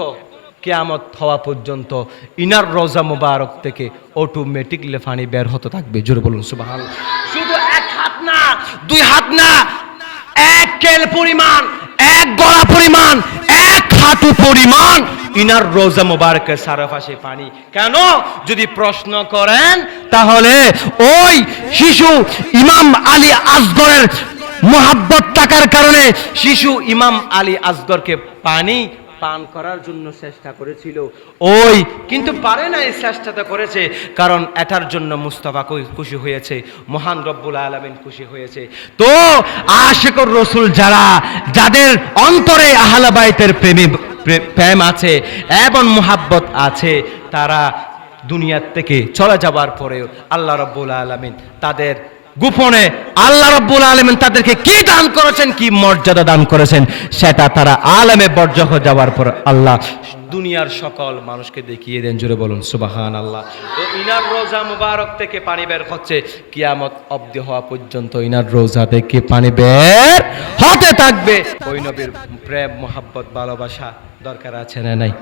কিয়ামত হওয়া পর্যন্ত ইনার রওজা মোবারক থেকে অটোমেটিকলি পানি বের হতে থাকবে। জোরে বলুন সুবহানাল্লাহ। শুধু 1 হাত না, 2 হাত না, 1 কেল পরিমাণ, 1 গলা পরিমাণ, 1 হাঁটু পরিমাণ ইনার রওজা মোবারকের চারপাশে পানি। কেন যদি প্রশ্ন করেন, তাহলে ওই শিশু ইমাম আলী আসগরের মোহাব্বত থাকার কারণে শিশু ইমাম আলী আসগরকে পানি পান করার জন্য চেষ্টা করেছিল, ওই কিন্তু পারে না। এই চেষ্টাটা করেছে কারণ এটার জন্য মুস্তাফা খুশি হয়েছে, মহান রব্বুল আলামিন খুশি হয়েছে। তো আশিকুর রাসূল যাদের অন্তরে আহলে বাইতের প্রেম আছে এবং মুহাব্বত আছে, তারা দুনিয়ার থেকে চলে যাবার পরেও আল্লাহ রব্বুল আলামিন তাদের গোপনে আল্লাহ রাব্বুল আলামিন তাদেরকে কি দান করেছেন, কি মর্যাদা দান করেছেন, সেটা তারা আলেমে বরজখ যাওয়ার পর আল্লাহ দুনিয়ার সকল মানুষকে দেখিয়ে দেন। জোরে বলুন সুবহানাল্লাহ। তো ইনার রওজা মুবারক থেকে পানি বের হচ্ছে, কিয়ামত অবধি হওয়া পর্যন্ত ইনার রওজা থেকে পানি বের হতে থাকবে। ওই নবীর প্রেম, মোহাব্বত, ভালোবাসা দরকার আছে না নাই?